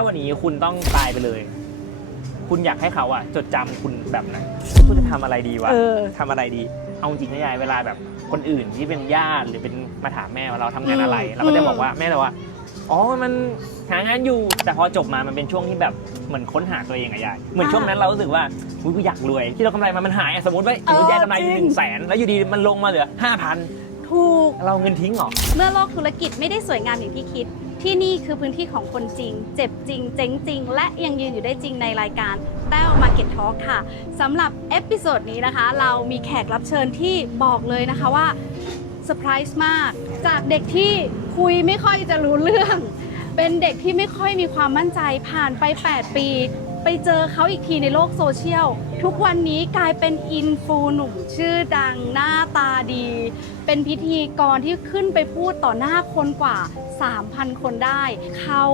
าวันนี้คุณต้องตายไปเลย คุณอยากให้เขาอะจดจำคุณแบบไหนคุณจะทำอะไรดีวะเออ ทำอะไรดี เอาจริงนะยายเวลาแบบคนอื่นที่เป็นญาติหรือเป็นมาถามแม่ว่าเราทำงานอะไรอืม เราก็จะอืมบอกว่าแม่เราว่าอ๋อมันหางานอยู่ แต่พอจบมามันเป็นช่วงที่แบบเหมือนค้นหาตัวเองอะยายเหมือนช่วงนั้นเรารู้สึกว่าอุ๊ยกูอยากรวย ที่เรากำไรมามันหายอะสมมติว่าสมมติยายกำไรหนึ่งแสนแล้วอยู่ดีมันลงมาเหลือห้าพันถูก เราเอาเงินทิ้งเหรอ เมื่อโลกธุรกิจไม่ได้สวยงามอย่างที่คิด ที่นี่คือพื้นที่ของคนจริง เจ็บจริง เจ๊งจริง และยังยืนอยู่ได้จริงในรายการแต้วมาเก็ตทอ k ค่ะสำหรับเอพิโซดนี้นะคะ เรามีแขกรับเชิญที่บอกเลยนะคะว่าเซอร์ไพรส์มาก จากเด็กที่คุยไม่ค่อยจะรู้เรื่อง เป็นเด็กที่ไม่ค่อยมีความมั่นใจผ่านไป 8 ปี ไปเจอเขาอีกทีในโลกโซเชียล ทุกวันนี้กลายเป็นอินฟูหนุ่มชื่อดังหน้าตาดี เป็นพิธีกรที่ขึ้นไปพูดต่อหน้าคนกว่า 3,000 คนได้ เขา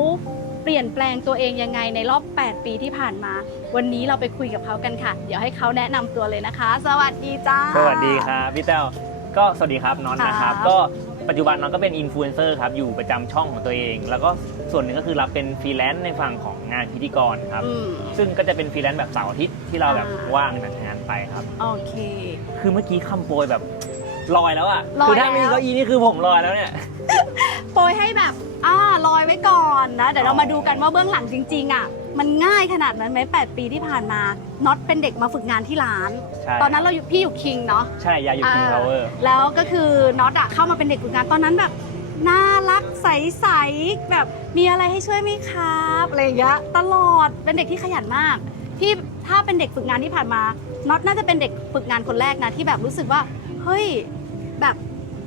เปลี่ยนแปลงตัวเองยังไงในรอบ 8 ปีที่ผ่านมา วันนี้เราไปคุยกับเขากันค่ะ เดี๋ยวให้เขาแนะนำตัวเลยนะคะ สวัสดีจ้า สวัสดีครับพี่เต้วก็สวัสดีครับน้อนนะครับ ครับ ก็ปัจจุบันน้องก็เป็นอินฟลูเอนเซอร์ครับอยู่ประจำช่องของตัวเอง แล้วก็ส่วนหนึ่งก็คือรับเป็นฟรีแลนซ์ในฝั่งของงานพิธีกรครับ อืม ซึ่งก็จะเป็นฟรีแลนซ์แบบเสาร์อาทิตย์ที่เราแบบอ่า ว่างจากงานไปครับ โอเค คือเมื่อกี้คำโปรยแบบ ลอยแล้วอะลอยคือถ้าแล้วมีเก้าอี้นี่คือผมลอยแล้วเนี่ย โปรยให้แบบอ่าลอยไว้ก่อนนะ เดี๋ยวเราอ๋อมาดูกันว่าเบื้องหลังจริง ๆ อะ มันง่ายขนาดนั้นไหม8ปีที่ผ่านมาน็อตเป็นเด็กมาฝึกงานที่ร้าน ใช่ตอนนั้นเราอยู่พี่อยู่คิงเนาะ ใช่ยาอยู่คิงอ่าพาวเวอร์ แล้วก็คือน็อตอะเข้ามาเป็นเด็กฝึกงานตอนนั้นแบบน่ารักใสๆแบบมีอะไรให้ช่วยไหมครับอะไรอย่างเงี้ยตลอดเป็นเด็กที่ขยันมาก ที่ถ้าเป็นเด็กฝึกงานที่ผ่านมาน็อตน่าจะเป็นเด็กฝึกงานคนแรกนะที่แบบรู้สึกว่า เฮ้ยแบบ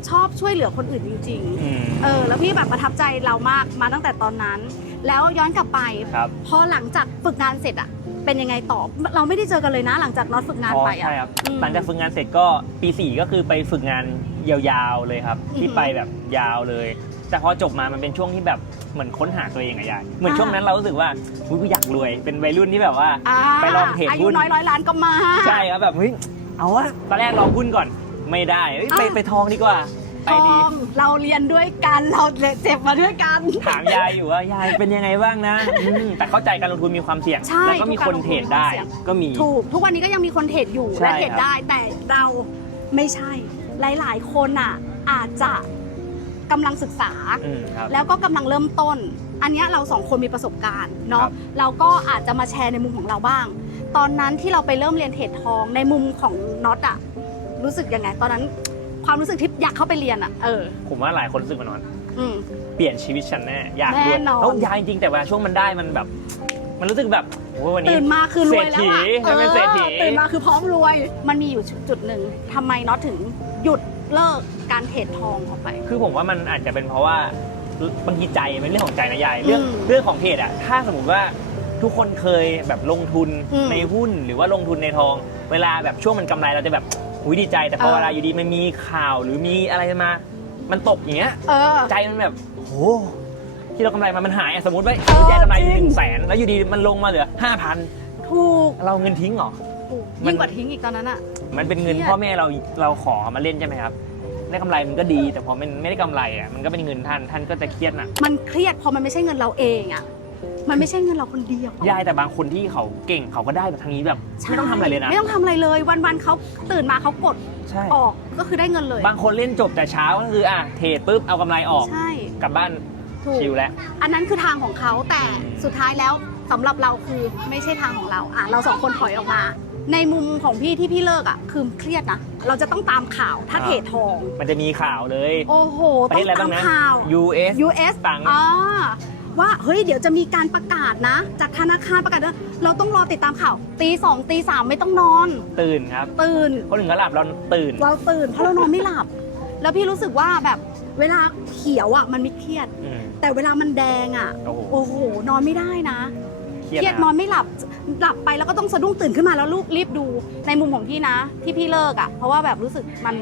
ชอบช่วยเหลือคนอื่นจริงอืม ๆเออ แล้วพี่แบบประทับใจเรามากมาตั้งแต่ตอนนั้น แล้วย้อนกลับไป ครับ พอหลังจากฝึกงานเสร็จอะเป็นยังไงต่อ เราไม่ได้เจอกันเลยนะ หลังจากน็อตฝึกงานอ๋อไปอะ ใช่ครับอืมหลังจากฝึกงานเสร็จก็ปี4ก็คือไปฝึกงานยาวๆเลยครับ อือหือที่ไปแบบยาวเลย แต่พอจบมามันเป็นช่วงที่แบบเหมือนค้นหาตัวเองอะยายเหมือนอ่า ช่วงนั้นเรารู้สึกว่าอุ๊ยกูอยากรวยเป็นวัยรุ่นที่แบบว่าาไปลองเทรดอาหุ้ยุนน้อยร้อยล้านก็มา ใช่ครับแบบเฮ้ยเอาวะตอนแรกลองหุ้นก่อน ไม่ได้เอ้ยไปอะไปทองดีกว่า ไปทดีองเราเรียนด้วยกันเราเจ็บมาด้วยกัน ถามยายอยู่ว่ายายเป็นยังไงบ้างนะอืมแต่เข้าใจการลงทุนมีความเสี่ยง ใช่แล้วก็มีคนเทรดได้ ทุกการลงทุนมีความเสี่ยง ก็มี ถูก ทุกวันนี้ก็ยังมีคนเทรดอยู่ใช่และเทรดครับได้แต่เราไม่ใช่ หลาย ๆ คนอะอาจจะกำลังศึกษา อืมครับ แล้วก็กำลังเริ่มต้น อันเนี้ยเราสองคนมีประสบการณ์คเนาะรับเราก็อาจจะมาแชร์ในมุมของเราบ้าง ตอนนั้นที่เราไปเริ่มเรียนเทรดทองในมุมของน็อตอะ รู้สึกยังไง ตอนนั้นความรู้สึกที่อยากเข้าไปเรียนอะเออ ผมว่าหลายคนรู้สึกมานอนอืม เปลี่ยนชีวิตฉันแน่อยากรวยแน่นอนแล้วยายจริงๆแต่เวลาช่วงมันได้มันแบบ มันรู้สึกแบบโอ้ยวันนี้ ตื่นมาคือรวยแล้วอะเศรษฐีฉันเป็นเศรษฐีออตื่นมาคือพร้อมรวย มันมีอยู่จุดหนึ่งทำไมน็อตถึงหยุดเลิกการเทรดทองออกไป คือผมว่ามันอาจจะเป็นเพราะว่าบางทีใจเป็นเรื่องของใจนะยายเรื่องอืมเรื่องของเพจอะถ้าสมมติว่าทุกคนเคยแบบลงทุนอืมในหุ้นหรือว่าลงทุนในทอง เวลาแบบช่วงมันกำไรเราจะแบบ หุยดีใจแต่พอเออเวลาอยู่ดีมันมีข่าวหรือมีอะไรมา มันตกอย่างเงี้ยเออ ใจมันแบบโหที่เรากำไรมามันหายอะสมมติว่าเออยายกำไรจริงหนึ่งแสนแล้วอยู่ดีมันลงมาเหลือห้าพันถูกเราเอาเงินทิ้งเหรอ ถูกมัน ยิ่งกว่าทิ้งอีกตอนนั้นอะมันเป็นเงินเครียด พ่อแม่เราเราขอมาเล่นใช่ไหมครับได้กำไรมันก็ดีแต่พอมันไม่ได้กำไรอะมันก็เป็นเงินท่านท่านก็จะเครียดหนัก มันเครียดเพอมันไม่ใช่เงินเราเองอะ มันไม่ใช่เงินเราคนเดียวยายแต่บางคนที่เขาเก่งเขาก็ได้แบบทางนี้แบบไม่ต้องทำอะไรเลยนะ ไม่ต้องทำอะไรเลย วันๆเขาตื่นมาเขากดใช่ ออกก็คือได้เงินเลย บางคนเล่นจบแต่เช้าก็คืออะเทรดปุ๊บเอากำไรออกใช่กลับบ้านถูก ชิลแล้ว อันนั้นคือทางของเขาแต่อืมสุดท้ายแล้วสำหรับเราคือไม่ใช่ทางของเราอะเราสองคนถอยออกมา ในมุมของพี่ที่พี่เลิกอะคือเครียดนะเราจะต้องตามข่าวถ้าเทรดทอง มันจะมีข่าวเลย โอ้โห ประต้เทอศงอะไรตาบ้ามงนะ ข่าว US US ต่าง อ่า ว่าเฮ้ยเดี๋ยวจะมีการประกาศนะ จากธนาคารประกาศว่าเราต้องรอติดตามข่าวตีสองตีสามไม่ต้องนอน ตื่นครับ ตื่น คนอื่นก็หลับเราตื่น เราตื่นเพราะเรานอนไม่หลับ แล้วพี่รู้สึกว่าแบบเวลาเขียวอะมันไม่เครียด อืม แต่เวลามันแดงอะโอ้โหโอ้โหนอนไม่ได้นะ เครียดเครียดนะนอนไม่หลับหลับไปแล้วก็ต้องสะดุ้งตื่นขึ้นมาแล้วลูกรีบดูในมุมของพี่นะ ที่พี่เลิกอะเพราะว่าแบบรู้สึกมัน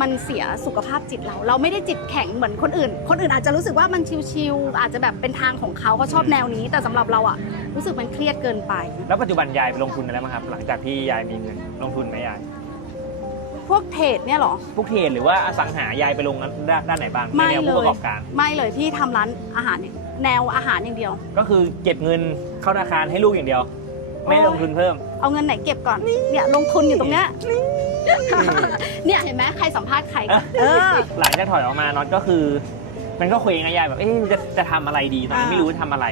มันเสียสุขภาพจิตเรา เราไม่ได้จิตแข็งเหมือนคนอื่น คนอื่นอาจจะรู้สึกว่ามันชิวๆอาจจะแบบเป็นทางของเขาเขาชอบแนวนี้ แต่สำหรับเราอะรู้สึกมันเครียดเกินไป แล้วปัจจุบันยายไปลงทุนอะไรบ้างครับ หลังจากที่ยายมีเงินลงทุนไหมยายพวกเทรดเนี่ยเหรอ พวกเทรดหรือว่าอสังหายายไปลงด้านด้านไหนบ้างในไม่แนวเลผู้ประยกอบการ ไม่เลยพี่ทำร้านอาหารเนี่ยแนวอาหารอย่างเดียว ก็คือเก็บเงินเข้าธนาคารให้ลูกอย่างเดียว ไม่ลงทุนเพิ่ม เอาเงินไหนเก็บก่อน เนี่ยลงทุนอยู่ตรงเนี้ย เนี่ยเห็นไหมใครสัมภาษณ์ใครก่อนเออ หลังจากถอยออกมาน็อตก็คือ มันก็เคว้งนะยายแบบเอ๊ะจะจะทำอะไรดีตอนนั้นอ่าไม่รู้จะทำอะไร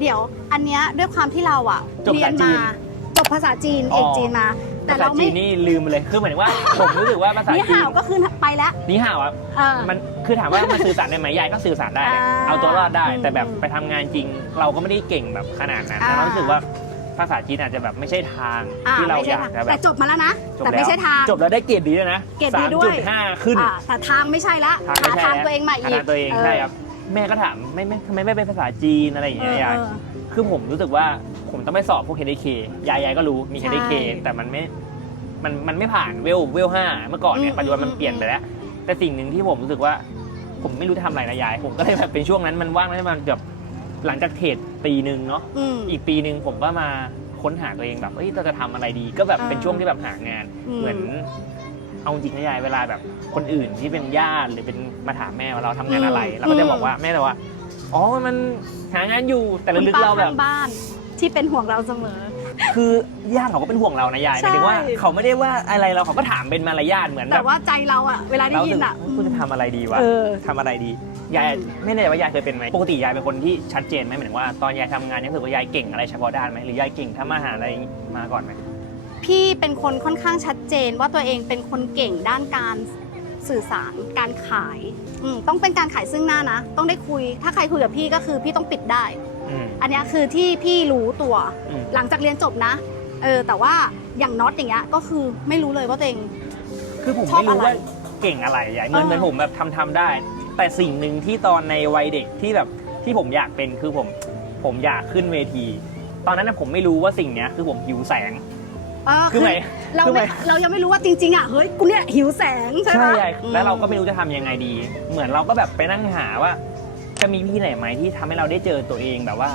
เดี๋ยว อันเนี้ยด้วยความที่เราอะจบเรียนภาษาจีมานจบภาษาจีนอ๋เออกจีนมา แต่ภาษาเราจีไม่นนี่ลืมไปเลยคือเหมือนว่า ผมรู้สึกว่าภาษานี่จีห่านวก็คือไปแล้วนี่ห่าวอะเออ มันคือถามว่ามันสื่อสารได้ไหมยายก็สื่อสารได้อ่าเอาตัวรอดได้อืมแต่แบบอืมไปทำงานจริง เราก็ไม่ได้เก่งแบบขนาดนั้นอ่าเรารู้สึกว่า ภาษาจีนอาจจะแบบไม่ใช่ทางอ่าที่เราไม่อใช่ยากทางจะแบแต่บจบมาแล้วนะ จบแต่แล้วไม่ใช่ทาง จบแล้วได้เกรดดีด้วยนะเกรดดีด้วยห้าขึ้น อ่าแต่ทางไม่ใช่ละทางไม่หาใช่ทางแล้วตัวเองมาอีหาก ทางตัวเองใช่ครับแม่ก็ถามไม่ไม่ทำไมไม่เป็นภาษาจีนอะไรอย่างเอเงี้ยายอยเออคือผมรู้สึกว่าผมต้องไปสอบพวก HDK ยายยายก็รู้มี ใช่ HDK แต่มันไม่มันมันไม่ผ่านเวลเวลห้าเมื่อก่อนเนี่อืยมปัจจุบันมันอืม เปลี่ยนไปแล้ว แต่สิ่งหนึ่งที่ผมรู้สึกว่า ผมไม่รู้จะทำอะไรนะยาย ผมก็เลยแบบเป็นช่วงนั้นมันว่างได้ประมาณเกือบ หลังจากเทรดปีหนึ่งเนาะอืม อีกปีหนึ่งผมก็มาค้นหาตัวเองแบบเอ้ยเราจะทำอะไรดี ก็แบบอ่าเป็นช่วงที่แบบหางาน อืม เหมือนเอาจริงนะยายเวลาแบบคนอื่นที่เป็นญาติหรือเป็นมาถามแม่ว่าเราทำงานอะไรอืมเราก็จะอืมบอกว่าแม่เราว่าอ๋อมันหางานอยู่แต่คุณลึกป้าๆเราแบบ ข้างบ้านที่เป็นห่วงเราเสมอ คือญาติเขาก็เป็นห่วงเรานะยายหใช่ มายถึงว่าเขาไม่ได้ว่าอะไรเราเขาก็ถามเป็นมารยาทเหมือนแบแต่บว่าใจเราอะเวลาได้เรายิสึนกอะคุณจะทำอะไรดีวะเออ ทำอะไรดี ยายอืมไม่แน่ใจว่ายายเคยเป็นไหมปกติยายเป็นคนที่ชัดเจนไหมหมายถึงว่าตอนยายทำงานยังรู้สึกว่ายายเก่งอะไรเฉพาะด้านไหมหรือยายเก่งทำอาหารอะไรมาก่อนไหมพี่เป็นคนค่อนข้างชัดเจนว่าตัวเองเป็นคนเก่งด้านการสื่อสารการขายอืมต้องเป็นการขายซึ่งหน้านะ ต้องได้คุย ถ้าใครคุยกับพี่ก็คือพี่ต้องปิดได้ อืมอันเนี้ยคือที่พี่รู้ตัว อืมหลังจากเรียนจบนะ เออ แต่ว่าอย่างน็อตอย่างเงี้ยก็คือไม่รู้เลยว่าตัวเอง คือผมชอบไม่รู้อะไรว่าเก่งอะไรยายเหมือนเออ เหมือนผมแบบทำทำได้ แต่สิ่งหนึ่งที่ตอนในวัยเด็กที่แบบที่ผมอยากเป็นคือผมผมอยากขึ้นเวที ตอนนั้นนะผมไม่รู้ว่าสิ่งเนี้ยคือผมหิวแสงเออคือไหมเราคือไม่ไม่เรายังไม่รู้ว่าจริง ๆ อะ เฮ้ย กูเนี่ยหิวแสงใช่ไหมใช่แล้วเราก็ไม่รู้จะทำยังไงดี เหมือนเราก็แบบไปนั่งหาว่า จะมีวิธีไหนไหมที่ทำให้เราได้เจอตัวเองแบบว่า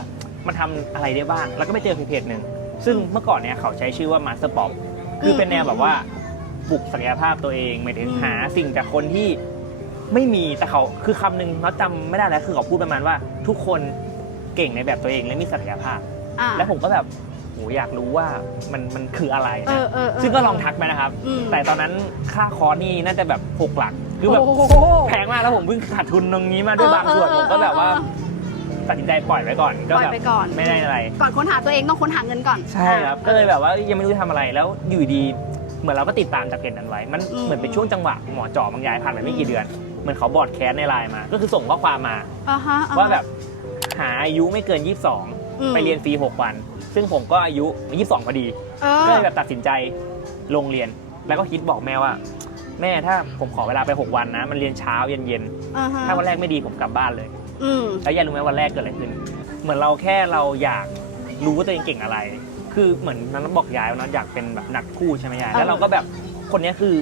มันทำอะไรได้บ้าง แล้วก็ไปเจอเพจหนึ่ง ซึ่งเมื่อก่อนเนี่ยเขาใช้ชื่อว่า Master Pop คือเป็นแนวแบบว่าปลุกศักยภาพตัวเองหมายถึงหาสิ่งจากคนที่ ไม่มีแต่เขาคือคำหนึ่งเขาจำไม่ได้แล้วคือเขาพูดประมาณว่าทุกคนเก่งในแบบตัวเองและมีศักยภาพ อะ แล้วผมก็แบบโหอยากรู้ว่ามันมันคืออะไรเอนะอเออเซึ่งก็ลองทักไปนะครับ อืม แต่ตอนนั้นค่าคอร์สนี่น่าจะแบบหกหลัก คือแบบโอ้โหแพงมากแล้วผมเพิ่งขาดทุนตรงนี้มาด้วยบางส่วนเออเออผมก็แบบว่าเออตัดสินใจปล่อยไว้ก่อนก็ปล่อยแบบไปก่อน ไม่ได้อะไร ก่อนค้นหาตัวเองต้องค้นหาเงินก่อน ใช่ครับก็เลยแบบว่ายังไม่รู้จะทำอะไรแล้วอยู่ดีเหมือนเราก็ติดตามจากเพจนั้นไว้ มันอืมเหมือนเป็นช่วงจังหวะหมอจ่อบางยายผ่านไปไม่กี่เดือน เหมือนเขาบอร์ดแคสในไลน์มา ก็คือส่งข้อความมา อ่าฮะอ่ฮะ ว่าแบบหาอายุไม่เกิน อืม 22 ไปเรียนฟรี 6 วัน ซึ่งผมก็อายุ 22 พอดี เอก็อเลยแบบตัดสินใจลงเรียน แล้วก็คิดบอกแม่ว่า แม่ถ้าผมขอเวลาไป 6 วันนะ มันเรียนเช้าเย็นเย็นอ่าฮะๆถ้าวันแรกไม่ดีผมกลับบ้านเลย อืม แล้วยายรู้ไหมวันแรกเกิดอะไรขึ้น เหมือนเราแค่เราอยากรู้ว่าตัวเองเก่งอะไร คือเหมือนนั้นบอกยายว่านะอยากเป็นแบบนักพูดใช่ไหมยาย แล้วเราก็แบบคนเนี้ยคือ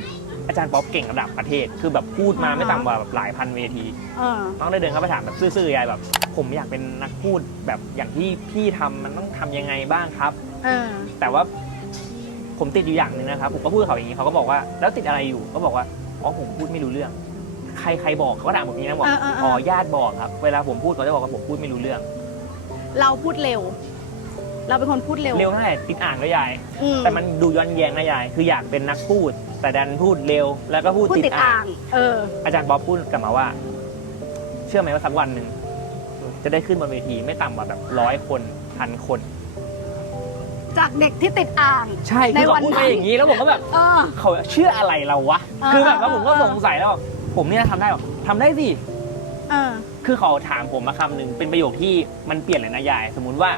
อาจารย์ป๊อปเก่งระดับประเทศ คือแบบพูดมาไม่ต่ำกว่าแบบหลายพันเวที เออ น้องเลยเดินเข้าไปถามแบบซื่อๆยายแบบ ผมอยากเป็นนักพูดแบบอย่างที่พี่ทำมันต้องทำยังไงบ้างครับ เออ แต่ว่าผมติดอยู่อย่างหนึ่งนะครับ ผมก็พูดกับเขาอย่างนี้เขาก็บอกว่าแล้วติดอะไรอยู่ก็บอกว่าอ๋อผมพูดไม่รู้เรื่อง ใครใครบอกเขาก็ถามผมอย่างนี้นะบอกเออเออเอออ๋อ๋อญาติบอกครับ เวลาผมพูดเขาจะบอกว่าผมพูดไม่รู้เรื่องเราพูดเร็ว เราเป็นคนพูดเร็ว เร็วเท่าไหร่ติดอ่างก็ยาย อืมแต่มันดูย้อนแย้งนะยาย คืออยากเป็นนักพูด แต่ดันพูดเร็วแล้วก็พูดพูดติดติดอ่าอ่าง ง เออ อาจารย์บ๊อบพูดกลับมาว่า เชื่อไหมว่าสักวันหนึ่งจะได้ขึ้นบนเวทีไม่ต่ำกว่าแบบร้อยคนพันคน จากเด็กที่ติดอ่าง ใช่ในคือวัเขานพูดนั้มานอย่างนี้แล้วผมก็แบบ เออ เขาเชื่ออะไรเราวะเออคือแบบว่าเออผมก็เออสงสัยแล้วบอกผมเนี่ยทำได้หรอทำได้สิ เออ คือเขาถามผมมาคำหนึ่งเป็นประโยคที่มันเปลี่ยนเลยนะยาย สมมุติว่า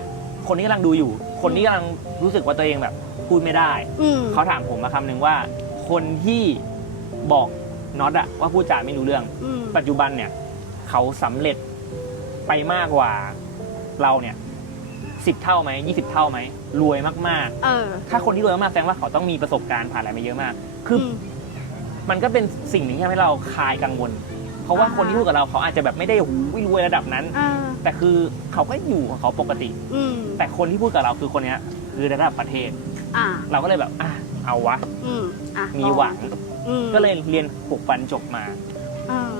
คนที่กำลังดูอยู่ คนที่กำลังรู้สึกว่าตัวเองแบบ พูดไม่ได้ อืมเขาถามผมมาคำหนึ่งว่า คนที่บอกน็อตอะว่าพูดจาไม่รู้เรื่อง อืมปัจจุบันเนี่ย เขาสำเร็จไปมากกว่าเราเนี่ยสิบเท่าไหมยี่สิบเท่าไหมรวยมากเออๆ ถ้าคนที่รวยมากๆแสดงว่าเขาต้องมีประสบการณ์ผ่านอะไรมาเยอะมาก คืออม มันก็เป็นสิ่งหนึ่งที่ทำให้เราคลายกังวล เพราะว่าอ่าฮะ คนที่พูดกับเราเขาอาจจะแบบไม่ได้หูยรวยระดับนั้น อ่าแต่คือเขาก็อยู่ของเขาปกติ อืมแต่คนที่พูดกับเราคือคนเนี้ยคือระดับประเทศ อ่า เราก็เลยแบบอะ เอาวะ อืมอะมีหวัง อืมก็เลยเรียนหกวันจบมาเออ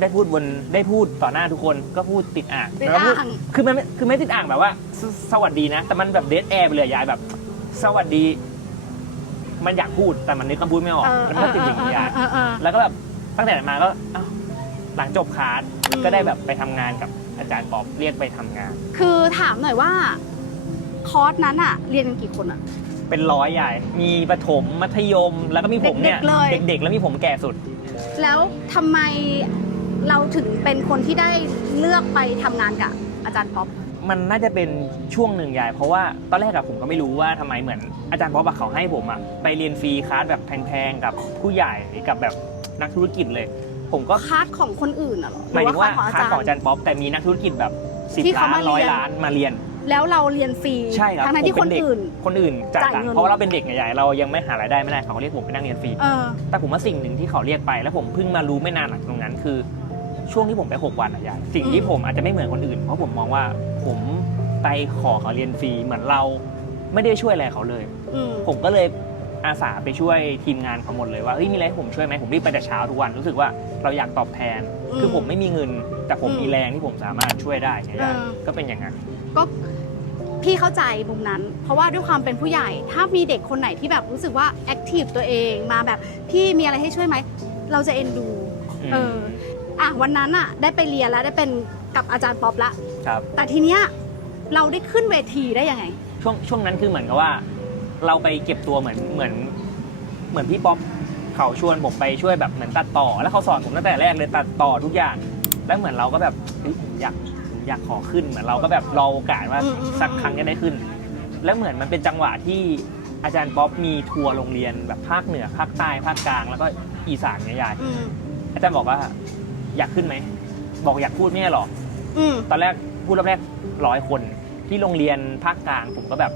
ได้พูดบนได้พูดต่อหน้าทุกคนก็พูดติดอ่างติดแล้วพูดอ่าง คือมันไม่คือไม่ติดอ่างแบบว่าสสวัสดีนะ แต่มันแบบเดทแอร์ไปเลยยายแบบ สวัสดี มันอยากพูดแต่มันนึกคำพูดไม่ออกเออแล้วมันก็ติดอย่างนี้ยายเออเออเออ แล้วก็แบบตั้งแต่นั้นมาก็อ้าวหลังจบคลาสอืม ก็ได้แบบไปทำงานกับอาจารย์ป๊อบเรียกไปทำงาน คือถามหน่อยว่า คอร์สนั้นอะเรียนกันกี่คนอะ เป็นร้อยใหญ่ มีประถมมัธยม แล้วก็มีผมเนี่ยเด็กๆเลย เด็กๆ แล้วมีผมแก่สุด แล้วทำไมเราถึงเป็นคนที่ได้เลือกไปทำงานกับอาจารย์ป๊อป มันน่าจะเป็นช่วงหนึ่งยายเพราะว่าตอนแรกอะผมก็ไม่รู้ว่าทำไมเหมือนอาจารย์ป๊อบอะเขาให้ผมอะไปเรียนฟรีคลาสแบบแพงๆกับผู้ใหญ่กับแบบนักธุรกิจเลย ผมก็คลาสของคนอื่นอะเหรอหมายถึงว่าหรือคลาสของอาจารย์ป๊อบแต่มีนักธุรกิจแบบสิบที่เขาล้านมาร้อยเรียน ล้านมาเรียน แล้วเราเรียนฟรีใช่ครับทั้งนั้นที่ผมคเป็นนเด็กอื่น คนอื่นจ่ายจ่ายตังค์เงินเพราะว่าเราเป็นเด็กใหญ่ๆเรายังไม่หารายได้ไม่ได้เขาก็เรียกผมไปนั่งเรียนฟรี เออ แต่ผมว่าสิ่งหนึ่งที่เขาเรียกไป แล้วผมเพิ่งมารู้ไม่นานหลังตรงนั้นคือ ช่วงที่ผมไป 6 วันอะยายสิ่งที่อืม ผมอาจจะไม่เหมือนคนอื่น เพราะผมมองว่าผมไปขอเขาเรียนฟรีเหมือนเราไม่ได้ช่วยอะไรเขาเลย อืม ผมก็เลยอาสาไปช่วยทีมงานเขาหมดเลยว่าเฮ้ยมีอะไรให้ผมช่วยไหมผมรีบไปแต่เช้าทุกวันรู้สึกว่าเราอยากตอบแทน คือผมไม่มีเงิน แต่ผมอืมมีแรงที่ผมสามารถช่วยได้ไงยายเออ ก็เป็นอย่างนั้น ก็ พี่เข้าใจมุมนั้น เพราะว่าด้วยความเป็นผู้ใหญ่ ถ้ามีเด็กคนไหนที่แบบรู้สึกว่าแอคทีฟตัวเองมาแบบพี่มีอะไรให้ช่วยไหม เราจะเอ็นดูเอออะวันนั้นอะได้ไปเรียนแล้วได้เป็นกับอาจารย์ป๊อปละครับแต่ทีเนี้ยเราได้ขึ้นเวทีได้ยังไง ช่วงช่วงนั้นคือเหมือนกับว่า เราไปเก็บตัวเหมือนเหมือน เหมือนพี่ป๊อปเขาชวนผมไปช่วยแบบเหมือนตัดต่อ แล้วเขาสอนผมตั้งแต่แรกเลยตัดต่อทุกอย่าง แล้วเหมือนเราก็แบบเฮ้ยผมอยากผม อยากขอขึ้นเหมือนเราก็แบบรอโอกาสว่าอืมอืมสักครั้งจะได้ขึ้น แล้วเหมือนมันเป็นจังหวะที่อาจารย์ป๊อปมีทัวร์โรงเรียนแบบภาคเหนือภาคใต้ภาคกลางแล้วก็อีสานเนี่ยยายอืมอาจารย์บอกว่าอยากขึ้นไหมบอกอยากพูดไม่ใช่หรออืมตอนแรกพูดรอบแรกร้อยคนที่โรงเรียนภาคกลางผมก็แบบ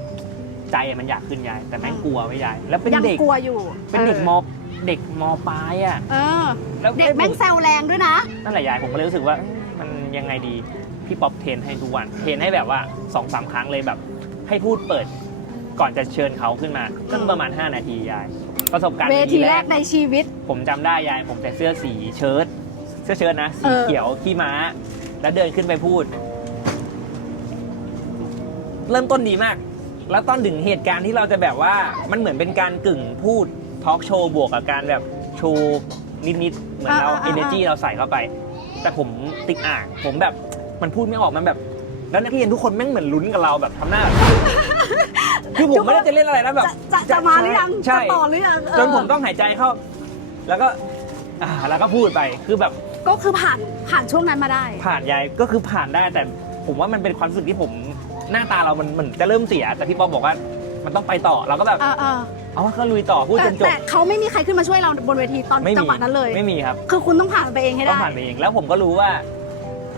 ใจมันอยากขึ้นยายแต่แม่งกลัวไว้ยายแล้วเป็นยังเด็กกลัวอยู่ เป็นเด็กมเด็กมปลายอะเออแล้วเด็กแม่งแซวแรงด้วยนะนั่นแหละยายผมก็เลยรู้สึกว่าเอ๊ะมันยังไงดี พี่ป๊อปเทรนให้ทุกวัน เทรนให้แบบว่าสองสามครั้งเลยแบบ ให้พูดเปิดก่อนจะเชิญเขาขึ้นมาก็ประมาณ 5 นาทียาย ประสบการณ์เวทีดีแรกในชีวิต ผมจำได้ยาย ผมใส่เสื้อสีเชิ้ตเสื้อเชิ้ตนะ สีเออเขียวขี้ม้า แล้วเดินขึ้นไปพูด เริ่มต้นดีมาก แล้วตอนถึงเหตุการณ์ที่เราจะแบบว่ามันเหมือนเป็นการกึ่งพูดทอล์กโชว์บวกกับการแบบโชว์นิดๆเหมือนเราอ่าอ่าอ่า energy เราใส่เข้าไป แต่ผมติดอ่างผมแบบ มันพูดไม่ออกมันแบบ แล้วนักเรียนทุกคนแม่งเหมือนลุ้นกับเราแบบทำหน้าคือผมไม่ได้จะเล่นอะไรนะแบบ จะจะจะมาหรือยังใช่ จะต่อหรือยังเออจนผมต้องหายใจเข้า แล้วก็ อ่าแล้วก็พูดไปคือแบบก็คือผ่านผ่านช่วงนั้นมาได้ ผ่านยายก็คือผ่านได้แต่ผมว่ามันเป็นความรู้สึกที่ผมหน้าตาเรามันมันจะเริ่มเสีย แต่พี่ป๊อปบอกว่ามันต้องไปต่อเราก็แบบ เออเออเอาว่าก็ลุยต่อพูดจแต่นจบแต่เขาไม่มีใครขึ้นมาช่วยเราบนเวทีตอนไม่จัมีงหวะนั้นเลย ไม่มีครับ คือคุณต้องผ่านมันไปเองให้ต้องได้ผ่านไปเองแล้วผมก็รู้ว่า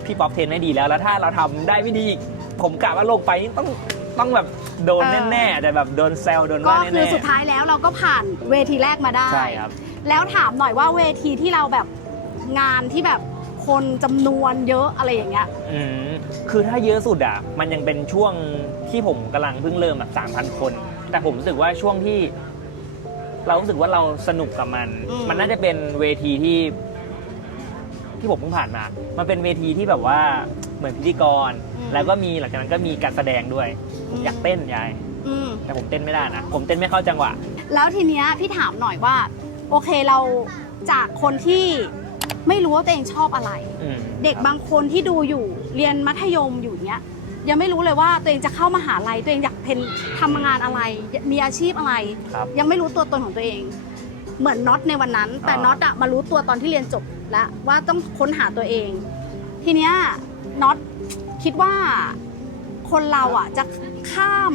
พี่ป๊อปเทรนให้ดีแล้ว แล้วถ้าเราทำได้ไม่ดีอีกผมกะว่าลงไปนี่ต้องต้องแบบโดนเออแน่ๆแต่แบบโดนแซวโดนก็ว่าคือแน่สุดท้ายแล้วเราก็ผ่านเวทีแรกมาได้ ๆใช่ครับ แล้วถามหน่อยว่าเวทีที่เราแบบงานที่แบบคนจำนวนเยอะอะไรอย่างเงี้ย อืมคือถ้าเยอะสุดอะ มันยังเป็นช่วงที่ผมกำลังเพิ่งเริ่มแบบสามพันคน แต่ผมรู้สึกว่าช่วงที่ เรารู้สึกว่าเราสนุกกับมัน อืม มันน่าจะเป็นเวทีที่ ที่ผมเพิ่งผ่านมา มันเป็นเวทีที่แบบว่าเหมือนพิธีกรแล้วก็มีหลังจากนั้นก็มีการแสดงด้วยผมอยากเต้นยายอืม แต่ผมเต้นไม่ได้นะ ผมเต้นไม่เข้าจังหวะ แล้วทีเนี้ยพี่ถามหน่อยว่า โอเคเราจากคนที่ไม่รู้ว่าตัวเองชอบอะไร อืมเด็กบางคนที่ดูอยู่เรียนมัธยมอยู่เนี้ยยังไม่รู้เลยว่าตัวเองจะเข้ามหาลัยตัวเองอยากเป็นทำงานอะไร มีอาชีพอะไร ครับ ยังไม่รู้ตัวตนของตัวเอง เหมือนน็อตในวันนั้น แต่อ่า น็อตอะมารู้ตัวตอนที่เรียนจบ แล้วว่าต้องค้นหาตัวเอง ทีเนี้ยน็อตคิดว่าคนเราอะจะข้าม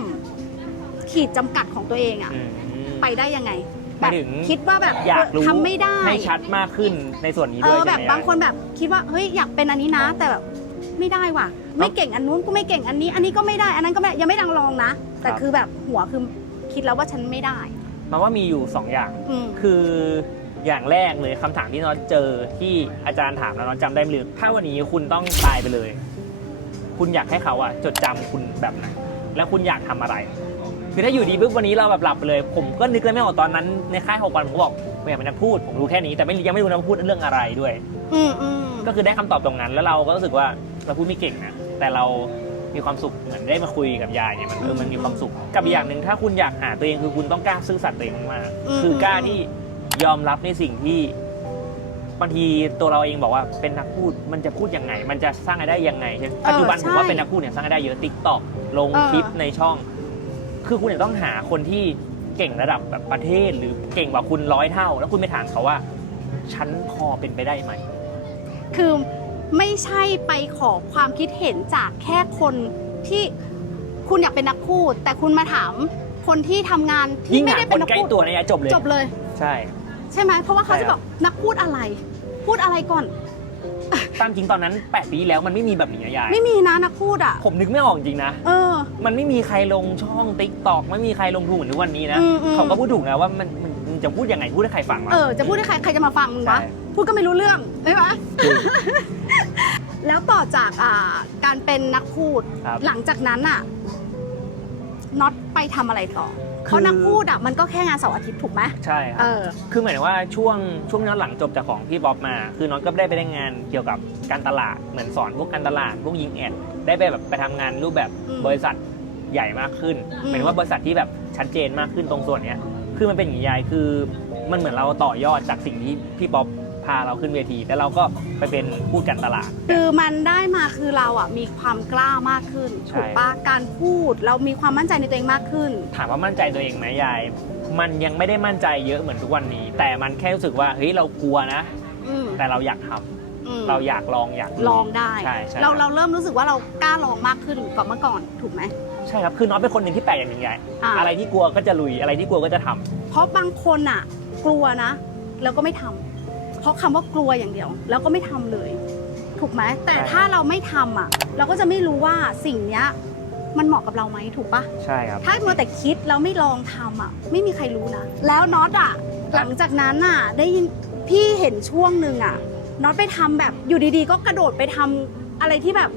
ขีดจำกัดของตัวเองอะอืม ไปได้ยังไงหมายถึง คิดว่าแบบอยากรู้ทำไม่ได้ ให้ชัดมากขึ้นในส่วนนี้เอด้วยอแบบใช่ไหมบางคนแบบคิดว่าเฮ้ยอยากเป็นอันนี้นะ แต่แบบไม่ได้ว่ะ ไม่เก่งอันนู้นก็ไม่เก่งอันนี้ อันนี้ก็ไม่ได้อันนั้นก็ไม่ยังไม่ดังลองนะ แต่ครับคือแบบหัวคือคิดแล้วว่าฉันไม่ได้มาว่ามีอยู่สองอย่าง อืม คือ อย่างแรกเลยคำถามที่น้องเจอที่อาจารย์ถามแล้วน้องจำได้ไหมหรือถ้าวันนี้คุณต้องตายไปเลย คุณอยากให้เขาอะจดจำคุณแบบไหนแล้วคุณอยากทำอะไร คือถ้าอยู่ดีปุ๊บวันนี้เราแบบหลับไปเลย ผมก็นึกเลยไม่ออกตอนนั้นในค่ายหกวันผมก็บอกผมอยากเป็นนักพูดผมรู้แค่นี้แต่ไม่ยังไม่รู้นะว่าพูดเรื่องอะไรด้วยอืมอืมก็คือได้คำตอบตรงนั้น แล้วเราก็รู้สึกว่าเราพูดไม่เก่งนะแต่เรามีความสุขเหมือนได้มาคุยกับยายเนี่ยมันเออมันมีความสุขกับอีกอย่างหนึ่งถ้าคุณอยากหาตัวเองคือคุณต้องกล้าซื่อสัตย์ตัวเองมากๆคือกล้าที่ ยอมรับในสิ่งที่บางทีตัวเราเองบอกว่าเป็นนักพูดมันจะพูดยังไง มันจะสร้างรายได้ยังไงใช่ไหมปัจจุบันผมว่าเป็นนักพูดเนี่ยสร้างรายได้เยอะติ๊กต็อกลงคลิปในช่อง คือคุณเนี่ยต้องหาคนที่เก่งระดับแบบประเทศหรือเก่งกว่าคุณร้อยเท่า แล้วคุณไปถามเขาว่าฉันพอเป็นไปได้ไหม คือไม่ใช่ไปขอความคิดเห็นจากแค่คนที่คุณอยากเป็นนักพูด แต่คุณมาถามคนที่ทำงานที่ยิ่งไม่หาได้คเป็นนนักใกล้พูดตัวเนี่ยจบเลยจบเลย ใช่ ใช่ไหมเพราะว่าเขาใช่จะครับบอกนักพูดอะไร พูดอะไรก่อน ตามจริงตอนนั้นแปดปีที่แล้วมันไม่มีแบบนี้อะยายไม่มีนะนักพูดอะ ผมนึกไม่ออกจริงนะเออ มันไม่มีใครลงช่องติ๊กตอกไม่มีใครลงทุนเหมือนทุกวันนี้นะอืมอืมเขาก็พูดถูกนะว่ามันมันมันจะพูดยังไงพูดให้ใครฟังวะเออจะพูดให้ใครใครจะมาฟังมึงวะใช่พูดก็ไม่รู้เรื่องใช่ไหมจริงแล้วต่อจากอ่าการเป็นนักพูดครับหลังจากนั้นอะน็อตไปทำอะไรต่อคือ เพราะนักพูดอะมันก็แค่งานเสาร์อาทิตย์ถูกไหมใช่คเอรับอคือหมายถึงว่าช่วงช่วงนั้นหลังจบจากของพี่บ๊อบมา คือน้องก็ได้ไปได้งานเกี่ยวกับการตลาดเหมือนสอนพวกการตลาดพวกยิงแอดได้ไปแบบไปทำงานรูปแบบอืมบริษัทใหญ่มากขึ้นอืม หมายถึงว่าบริษัทที่แบบชัดเจนมากขึ้นตรงส่วนเนี้ยคือมันเป็นอย่างนี้ยายคือมันเหมือนเราต่อยอดจากสิ่งที่พี่บ๊อบพาเราขึ้นเวที แล้วเราก็ไปเป็นพูดการตลาด คือมันได้มาคือเราอะมีความกล้ามากขึ้นใช่ ถูกปะการพูดเรามีความมั่นใจในตัวเองมากขึ้น ถามว่ามั่นใจตัวเองไหมยาย มันยังไม่ได้มั่นใจเยอะเหมือนทุกวันนี้ แต่มันแค่รู้สึกว่าเฮ้ยเรากลัวนะ อืมแต่เราอยากทำอืมเราอยากลองอยากลองได้ ใช่ใช่เราเราเริ่มรู้สึกว่าเรากล้าลองมากขึ้นกว่าเมื่อก่อนถูกไหมใช่ครับคือน้องเป็นคนหนึ่งที่แปลกอย่างหนึงยายอ่าอะไรที่กลัวก็จะลุยอะไรที่กลัวก็จะทำ เพราะบางคนอะ กลัวนะ แล้วก็ไม่ทำ เพราะคำว่ากลัวอย่างเดียว แล้วก็ไม่ทำเลย ถูกไหมแต่ใช่ถ้าเราไม่ทำอะ เราก็จะไม่รู้ว่าสิ่งเนี้ยมันเหมาะกับเราไหมถูกปะใช่ครับถ้ามัวแต่คิดแล้วไม่ลองทำอะ ไม่มีใครรู้นะแล้วน็อตอะหลังจากนั้นอะ ได้ยินพี่เห็นช่วงหนึ่งอะน็อตไปทำแบบอยู่ดีๆ ก็กระโดดไปทำอะไรที่แบบ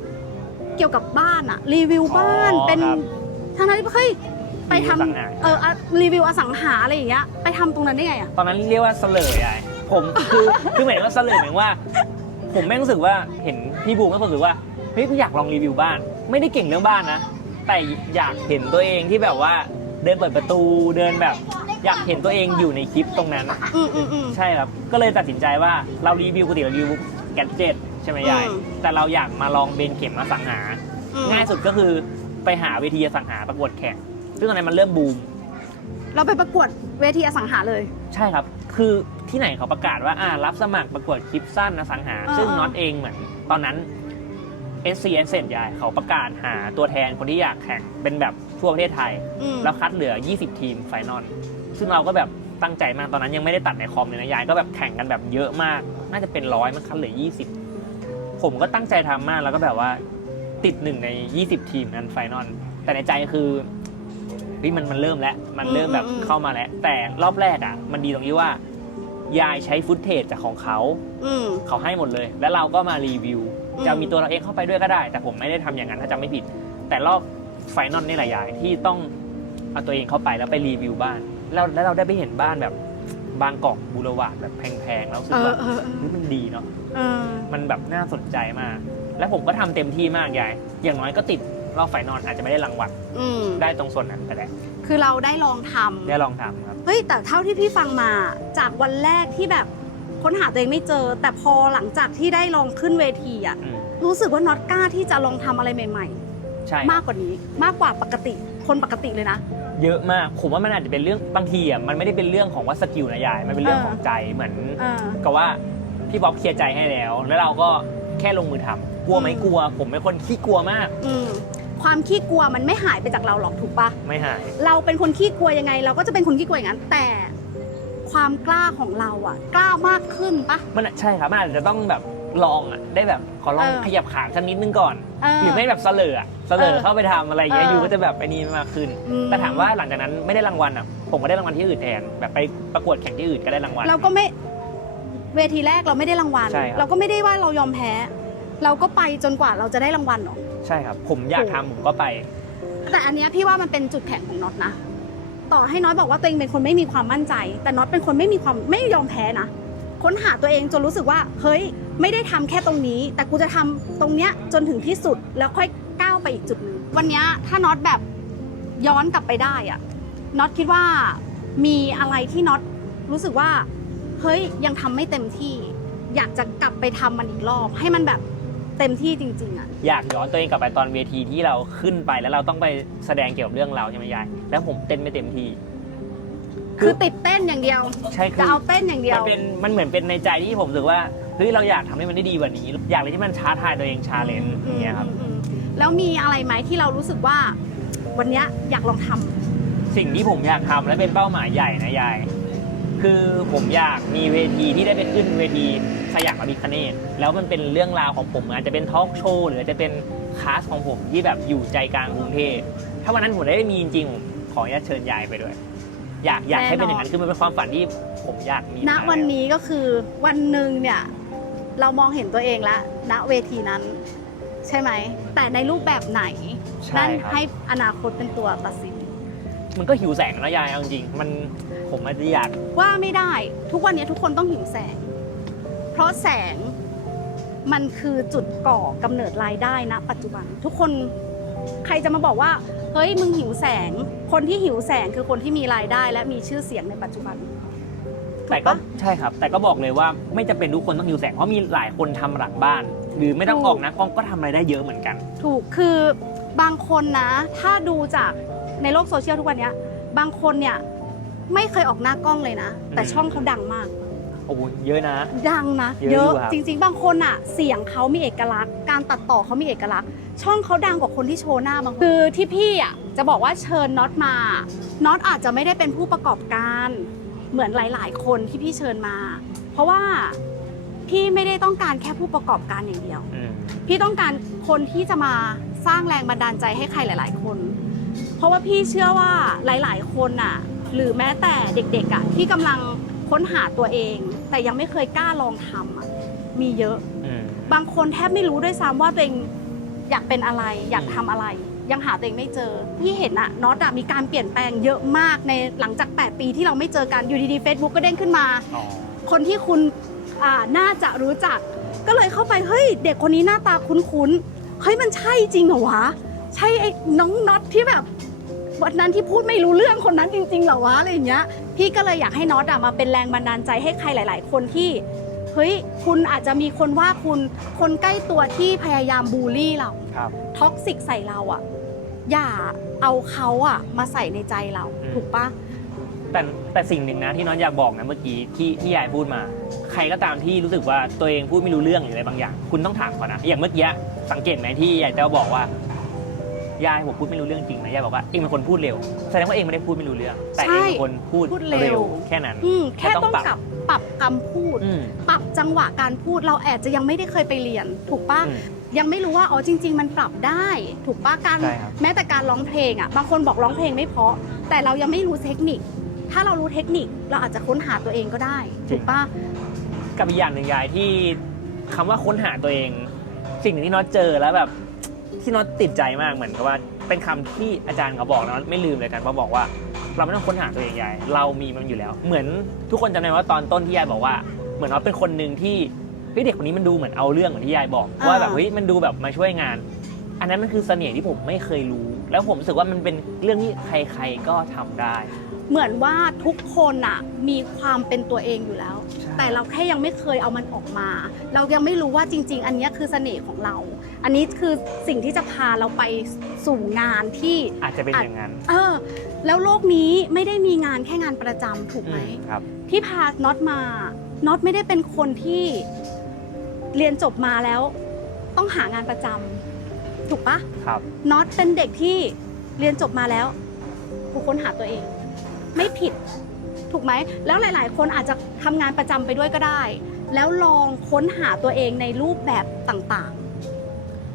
เกี่ยวกับบ้านอะ รีวิวบ้านอ๋อเป็นครับทางนั้นที่เฮ้ยไปทำรีวิวอสังหาเอออะรีวิวอสังหาอะไรอย่างเงี้ยไปทำตรงนั้นได้ไงอะตอนนั้นเรียกว่าเสลยยาย ผมคือคือหมายถึงว่าเสลยหมายถึงว่า ผมแม่งรู้สึกว่าเห็นพี่บูมก็รู้สึกว่าเฮ้ยกูอยากลองรีวิวบ้าน ไม่ได้เก่งเรื่องบ้านนะ แต่อยากเห็นตัวเองที่แบบว่าเดินเปิดประตูเดินแบบ อยากเห็นตัวเองอยู่ในคลิปตรงนั้น อืมอืมอืม ใช่ครับ ก็เลยตัดสินใจว่าเรารีวิวปกติเรารีวิวแกดเจ็ตใช่ไหมยาย อืม แต่เราอยากมาลองเบนเข็มมาสังหา อืมง่ายสุดก็คือไปหาเวทีอสังหาประกวดแข่งซึ่งตอนนั้นมันเริ่มบูม เราไปประกวดเวทีอสังหาเลย ใช่ครับ คือ ที่ไหนเขาประกาศว่าอ่ารับสมัครประกวดคลิปสั้นอสังหา อ่าซึ่งอ่า น็อตเองเหมือนตอนนั้น s c n เซนยายเขาประกาศหาตัวแทนคนที่อยากแข่งเป็นแบบทั่วประเทศไทย อืมแล้วคัดเหลือ 20 ทีมไฟนอลซึ่งเราก็แบบตั้งใจมากตอนนั้นยังไม่ได้ตัดในคอมเลยนะยายก็แบบแข่งกันแบบเยอะมาก น่าจะเป็นร้อยมันคัดเหลือ 20 ผมก็ตั้งใจทำมากแล้วก็แบบว่าติดหนึ่งใน 20 ทีมนั้นไฟนอลแต่ในใจคือเฮ้ยมันมันเริ่มแล้ว มันเริ่มแบบอืมอืมเข้ามาแล้ว แต่รอบแรกอะ มันดีตรงที่ว่า ยายใช้ฟุตเทจจากของเขา อืม เขาให้หมดเลย แล้วเราก็มารีวิว อืม จะมีตัวเราเองเข้าไปด้วยก็ได้ แต่ผมไม่ได้ทำอย่างนั้นถ้าจำไม่ผิด แต่รอบไฟนอลนี่แหละยายที่ต้องเอาตัวเองเข้าไปแล้วไปรีวิวบ้าน แล้วแล้วเราได้ไปเห็นบ้านแบบบางกอกบูรวาดแบบแพงๆแล้วรู้สึเอกอว่าเออเออเฮ้ยมันดีเนาะ เออมันแบบน่าสนใจมาก แล้วผมก็ทำเต็มที่มากยาย อย่างน้อยก็ติดรอบไฟนอลอาจจะไม่ได้รางวัลอืม ได้ตรงส่วนนั้นแต่แหละ คือเราได้ลองทำได้ลองทำครับ เฮ้ยแต่เท่าที่พี่ฟังมาจากวันแรกที่แบบค้นหาตัวเองไม่เจอ แต่พอหลังจากที่ได้ลองขึ้นเวทีอะอืมรู้สึกว่าน็อตกล้าที่จะลองทำอะไรใหม่ใช่ๆ มากกว่านี้ มากกว่าปกติ คนปกติเลยนะ เยอะมาก ผมว่ามันอาจจะเป็นเรื่องบางทีอะมันไม่ได้เป็นเรื่องของว่าสกิลนะยาย มันเป็นเรื่องเออของใจเหมือน เออกับว่าพี่บ๊อบเคลียร์ใจให้แล้ว แล้วเราก็แค่ลงมือทำกลัวไหมอืม กลัว ผมเป็นคนขี้กลัวมาก อืม ความขี้กลัวมันไม่หายไปจากเราหรอกถูกปะไม่หาย เราเป็นคนขี้กลัวยังไง เราก็จะเป็นคนขี้กลัวอย่างนั้น แต่ความกล้าของเราอะกล้ามากขึ้นปะ มันใช่ครับมันอาจจะต้องแบบลองอะได้แบบขอลองเออขยับขาสักนิดนึงก่อน เออหรือไม่แบบเสลออะเสลอเออเข้าไปทำอะไรอย่างเงี้ยเออยูก็จะแบบไอ้นี่มากขึ้น อืแต่ถามว่าหลังจากนั้นไม่ได้รางวัลอะผมก็ได้รางวัลที่อื่นแทนแบบไปประกวดแข่งที่อื่นก็ได้รางวัล เราก็ไม่เวทีแรกเราไม่ได้รางวัล ใช่ครับ เราก็ไม่ได้ว่าเรายอมแพ้ เราก็ไปจนกว่าเราจะได้รางวัลเนาะ ใช่ครับ ผมอยากทำผมก็ไป แต่อันเนี้ยพี่ว่ามันเป็นจุดแข็งของน็อตนะ ต่อให้น้อยบอกว่าตัวเองเป็นคนไม่มีความมั่นใจ แต่น็อตเป็นคนไม่มีความไม่ยอมแพ้นะ ค้นหาตัวเองจนรู้สึกว่า เฮ้ย ไม่ได้ทำแค่ตรงนี้ แต่กูจะทำตรงเนี้ยจนถึงที่สุดแล้วค่อยก้าวไปอีกจุดหนึ่งวันเนี้ยถ้าน็อตแบบย้อนกลับไปได้อะน็อตคิดว่ามีอะไรที่น็อตรู้สึกว่า เฮ้ยยังทำไม่เต็มที่ อยากจะกลับไปทำมันอีกรอบ ให้มันแบบ เต็มที่จริง ๆอะอยากย้อนตัวเองกลับไปตอนเวทีที่เราขึ้นไปแล้วเราต้องไปแสดงเกี่ยวกับเรื่องเราใช่ไหมยาย แล้วผมเต้นไม่เต็มที่คือติดเต้นอย่างเดียว ใช่คืจะอเอาเต้นอย่างเดียมัวนเป็นมันเหมือนเป็นในใจที่ผมรู้สึกว่าเฮ้ยเราอยากทำให้มันได้ดีกว่านี้ อยากอะไรที่มันท้าทายตัวเองชาเลนจ์อย่างเงี้ยครับอืมอืมแล้วมีอะไรไหมที่เรารู้สึกว่า วันเนี้ยอยากลองทำสิ่งที่ผมอยากทำและเป็นเป้าหมายใหญ่นะยาย คือผมอยากมีเวทีที่ได้ไปขึ้นเวทีสยามอภิคเนตแล้วมันเป็นเรื่องราวของผมอาจจะเป็นทอล์กโชว์หรืออาจจะเป็นคลาสของผมที่แบบอยู่ใจกลางกรุงเทพถ้าวันนั้นผมได้มีจริงๆผมขออนุญาตเชิญยายไปด้วย อยากอยากให้เป็นอย่างนั้นคือมันเป็นความฝันที่ผมอยากมีณมาวันนี้ก็คือวันหนึ่งเนี่ยเรามองเห็นตัวเองแล้วณเวทีนั้น ใช่ไหมแต่ในรูปแบบไหนใช่นั่นครับให้อนาคตเป็นตัวตัดสิน มันก็หิวแสงนะยายเอาจริงๆมันผมอาจจะอยาก ว่าไม่ได้ทุกวันนี้ทุกคนต้องหิวแสง เพราะแสงมันคือจุดก่อกำเนิดรายได้นะ ปัจจุบัน ทุกคนใครจะมาบอกว่า เฮ้ยมึงหิวแสง คนที่หิวแสงคือคนที่มีรายได้ และมีชื่อเสียงในปัจจุบันถูแต่กก็ปะ ใช่ครับ แต่ก็บอกเลยว่าไม่จำเป็นทุกคนต้องหิวแสงเพราะมีหลายคนทำหลังบ้าน หรือไม่ต้องถูกออกนะกล้องก็ทำอะไรได้เยอะเหมือนกัน ถูกคือบางคนนะ ถ้าดูจาก ในโลกโซเชียลทุกวันเนี้ย บางคนเนี่ยไม่เคยออกหน้ากล้องเลยนะ แต่อืมช่องเขาดังมาก โอ้โหเยอะนะ ดังนะ เยอะเยอะอยู่ครับ จริง ๆ บางคนอะ เสียงเขามีเอกลักษณ์ การตัดต่อเขามีเอกลักษณ์ ช่องเขาดังกว่าคนที่โชว์หน้าบางคนคือที่พี่อะจะบอกว่าเชิญน็อตมาน็อตอาจจะไม่ได้เป็นผู้ประกอบการเหมือนหลาย ๆ คนที่พี่เชิญมา เพราะว่าพี่ไม่ได้ต้องการแค่ผู้ประกอบการอย่างเดียว อืมพี่ต้องการคนที่จะมาสร้างแรงบันดาลใจให้ใครหลาย ๆ คนเพ ราะว่าพี่เชื่อว่าหลาย ๆ คนน่ะ หรือแม้แต่เด็ก ๆอะที่กำลังค้นหาตัวเอง แต่ยังไม่เคยกล้าลองทำอะมีเยอะ อืม บางคนแทบไม่รู้ด้วยซ้ำว่าตัวเองอยากเป็นอะไร อยากทำอะไร ยังหาตัวเองไม่เจอพี่เห็นอะน็อตอะมีการเปลี่ยนแปลงเยอะมากในหลังจาก 8 ปีที่เราไม่เจอกันอยู่ดีๆ Facebook ก็เด้งขึ้นมา อ๋อ คนที่คุณอ่าน่าจะรู้จัก ก็เลยเข้าไปเฮ้ย เด็กคนนี้หน้าตาคุ้นๆเฮ้ยมันใช่จริงเหรอวะ ใช่ไอ้น้องน็อตที่แบบ วันนั้นที่พูดไม่รู้เรื่องคนนั้นจริงๆเหรอวะอะไรอย่างเงี้ย พี่ก็เลยอยากให้น็อตอะมาเป็นแรงบันดาลใจให้ใครหลาย ๆ คนที่เฮ้ยคุณอาจจะมีคนว่าคุณคนใกล้ตัวที่พยายามบูลลี่เราครับ ท็อกซิกใส่เราอะอย่าเอาเขาอะมาใส่ในใจเราอืม ถูกปะ แต่แต่สิ่งหนึ่งนะที่น้องอยากบอกนะเมื่อกี้ที่ที่ยายพูดมา ใครก็ตามที่รู้สึกว่าตัวเองพูดไม่รู้เรื่องหรืออะไรบางอย่าง คุณต้องถามก่อนนะอย่างเมื่อกี้สังเกตไหมที่ยายเต้าบอกว่า ยายผมพูดไม่รู้เรื่องจริงนะยายบอกว่าเองเป็นคนพูดเร็ว แสดงว่าเองไม่ได้พูดไม่รู้เรื่อง แต่เองเป็นคนพูดพูดเร็ว เร็ว แค่นั้น อืมแค่แต่ต้ต้อองงปรับ กับปรับคำพูด อืม ปรับจังหวะการพูดเราอาจจะยังไม่ได้เคยไปเรียน ถูกปะอืม ยังไม่รู้ว่าอ๋อจริง ๆ มันปรับได้ ถูกปะการใช่ครับ แม้แต่การร้องเพลงอะบางคนบอกร้องเพลงไม่เพราะ แต่เรายังไม่รู้เทคนิค ถ้าเรารู้เทคนิคเราอาจจะค้นหาตัวเองก็ได้ ถูกปะกับอีกอย่างหนึ่งยายที่คำว่าค้นหาตัวเอง สิ่งหนึ่งที่น็อตเจอแล้วแบบ ที่น็อตติดใจมากเหมือนกับว่า เป็นคำที่อาจารย์เขาบอกแล้วไม่ลืมเลยกันว่าบอกว่า เราไม่ต้องค้นหาตัวเองยายเรามีมันอยู่แล้ว เหมือนทุกคนจำได้ว่าตอนต้นที่ยายบอกว่า เหมือนน็อตเป็นคนหนึ่งที่เฮ้ยเด็กคนนี้มันดูเหมือนเอาเรื่องเหมือนที่ยายบอกว่าแบบเฮ้ยมันดูแบบมาช่วยงาน อันนั้นมันคือเสน่ห์ที่ผมไม่เคยรู้ แล้วผมรู้สึกว่ามันเป็นเรื่องที่ใครๆก็ทำได้ เหมือนว่าทุกคนอะมีความเป็นตัวเองอยู่แล้ว แต่เราแค่ยังไม่เคยเอามันออกมา เรายังไม่รู้ว่าจริง ๆ อันเนี้ยคือเสน่ห์ของเรา อันนี้คือสิ่งที่จะพาเราไปสู่งานที่อาจจะเป็นอย่างนั้นเออ แล้วโลกนี้ไม่ได้มีงานแค่งานประจำถูกไหมอืมครับพี่พาน็อตมาน็อตไม่ได้เป็นคนที่เรียนจบมาแล้ว ต้องหางานประจำถูกปะครับ น็อตเป็นเด็กที่เรียนจบมาแล้วกูค้นหาตัวเอง ไม่ผิด ถูกไหม แล้วหลาย ๆ คนอาจจะทำงานประจำไปด้วยก็ได้ แล้วลองค้นหาตัวเองในรูปแบบต่าง ๆ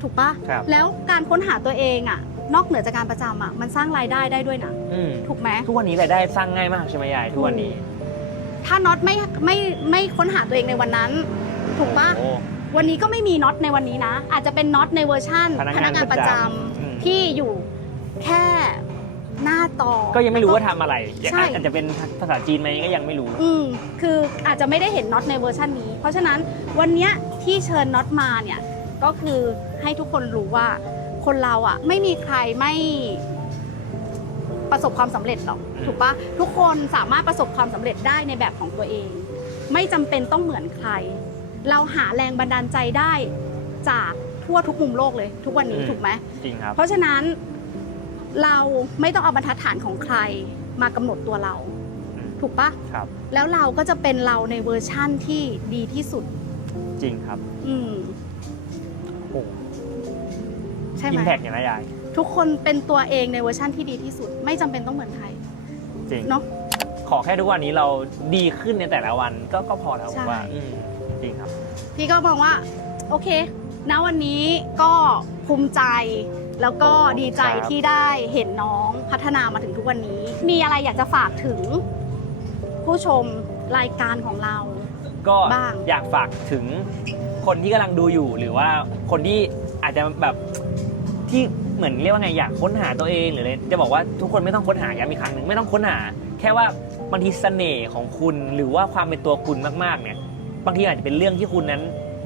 ถูกปะครับ แล้วการค้นหาตัวเองอะนอกเหนือจากการประจำอะมันสร้างรายได้ได้ด้วยนะอืมถูกไหม ทุกวันนี้รายได้สร้างง่ายมากใช่ไหมยายทุกวันนี้ถ้าน็อตไม่ไม่ไม่ค้นหาตัวเองในวันนั้น ถูกปะโอ้ วันนี้ก็ไม่มีน็อตในวันนี้นะ อาจจะเป็นน็อตในเวอร์ชั่นพนักงานประจประจำอืมำที่อยู่แค่หน้าตอก็ยังไม่รู้ว่าทำอะไรใช่ อาจจะเป็นภาษาจีนไหมก็ยังไม่รู้ อืมคืออาจจะไม่ได้เห็นน็อตในเวอร์ชันนี้ เพราะฉะนั้นวันเนี้ยที่เชิญน็อตมาเนี่ยก็คือ ให้ทุกคนรู้ว่าคนเราอะ ไม่มีใครไม่ประสบความสำเร็จหรอกอืมถูกปะทุกคนสามารถประสบความสำเร็จได้ในแบบของตัวเอง ไม่จำเป็นต้องเหมือนใคร เราหาแรงบันดาลใจได้จากทั่วทุกมุมโลกเลย ทุกวันนี้ถูกไหมจริงครับเพราะฉะนั้นเราไม่ต้องเอาบรรทัดฐานของใครมากำหนดตัวเราอืมถูกปะครับ แล้วเราก็จะเป็นเราในเวอร์ชั่นที่ดีที่สุด จริงครับ อืมโอ้ ใช่ไหอิมมแพกอย่างไรยาย ทุกคนเป็นตัวเองในเวอร์ชั่นที่ดีที่สุด ไม่จำเป็นต้องเหมือนใครจริง เนาะ ขอแค่ทุกวันนี้เราดีขึ้นในแต่ละวันก็ก็พอแล้วผใช่มว่าอืมจริงครับ พี่ก็มองว่า โอเคณวันนี้ก็ภูมิใจ แล้วก็โอ้ดีใจครับ ที่ได้เห็นน้องพัฒนามาถึงทุกวันนี้ มีอะไรอยากจะฝากถึง ผู้ชมรายการของเรา ก็บ้าง อยากฝากถึงคนที่กำลังดูอยู่หรือว่าคนที่อาจจะแบบ ที่เหมือนเรียกว่าไงอยากค้นหาตัวเองหรืออะไรจะบอกว่าทุกคนไม่ต้องค้นหาย้ำอีกครั้งหนึ่งไม่ต้องค้นหา แค่ว่าบางทีเสน่ห์ของคุณหรือว่าความเป็นตัวคุณมากๆเนี่ยบางทีอาจจะเป็นเรื่องที่คุณนั้น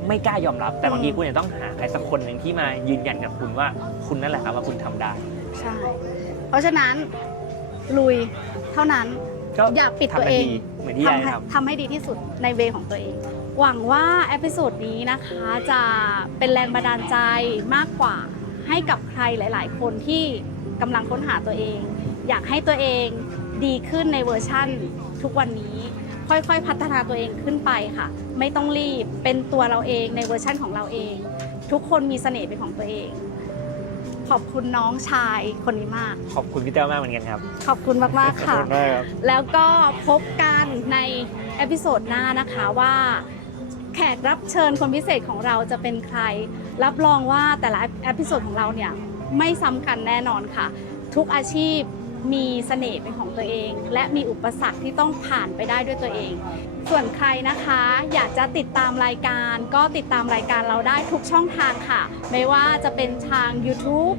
ไม่กล้ายอมรับ แต่บางทีคุณจะต้องหาใครสักคนหนึ่งที่มายืนยันกับคุณว่าคุณนั่นแหละครับว่าคุณทำได้ ใช่ เพราะฉะนั้นลุยเท่านั้นก็อย่าปิดทำตัวทันเองทีเหมือนที่ทำยายให้ททำให้ดีที่สุดในเวของตัวเอง หวังว่าเอพิโซดนี้นะคะจะเป็นแรงบันดาลใจมากกว่า ให้กับใครหลาย ๆ คนที่กำลังค้นหาตัวเอง อยากให้ตัวเองดีขึ้นในเวอร์ชั่นทุกวันนี้ ค่อยๆ พัฒนาตัวเองขึ้นไปค่ะ ไม่ต้องรีบเป็นตัวเราเองในเวอร์ชั่นของเราเอง ทุกคนมีเสน่ห์เป็นของตัวเอง ขอบคุณน้องชายคนนี้มากำขอบคุณพี่เต้ามากเหมือนกันครับ ขอบคุณมากๆค่ะ ขอบณมากครับ แล้วก็พบกันในเอพิโซดหน้านะคะว่า แขกรับเชิญคนพิเศษของเราจะเป็นใคร รับรองว่าแต่ละเอพิโซดของเราเนี่ยไม่ซ้ำกันแน่นอนค่ะ ทุกอาชีพมีเสน่ห์เป็นของตัวเอง และมีอุปสรรคที่ต้องผ่านไปได้ด้วยตัวเอง ส่วนใครนะคะ อยากจะติดตามรายการ ก็ติดตามรายการเราได้ทุกช่องทางค่ะ ไม่ว่าจะเป็นทาง YouTube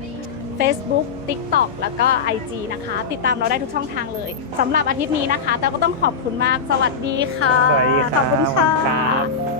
Facebook TikTok แล้วก็ IG นะคะ ติดตามเราได้ทุกช่องทางเลยสำหรับอาทิตย์นี้นะคะแต่ก็ต้องขอบคุณมาก สวัสดีค่ะ สวัสดีครับขอบคุณค่ะขอบคุณครับ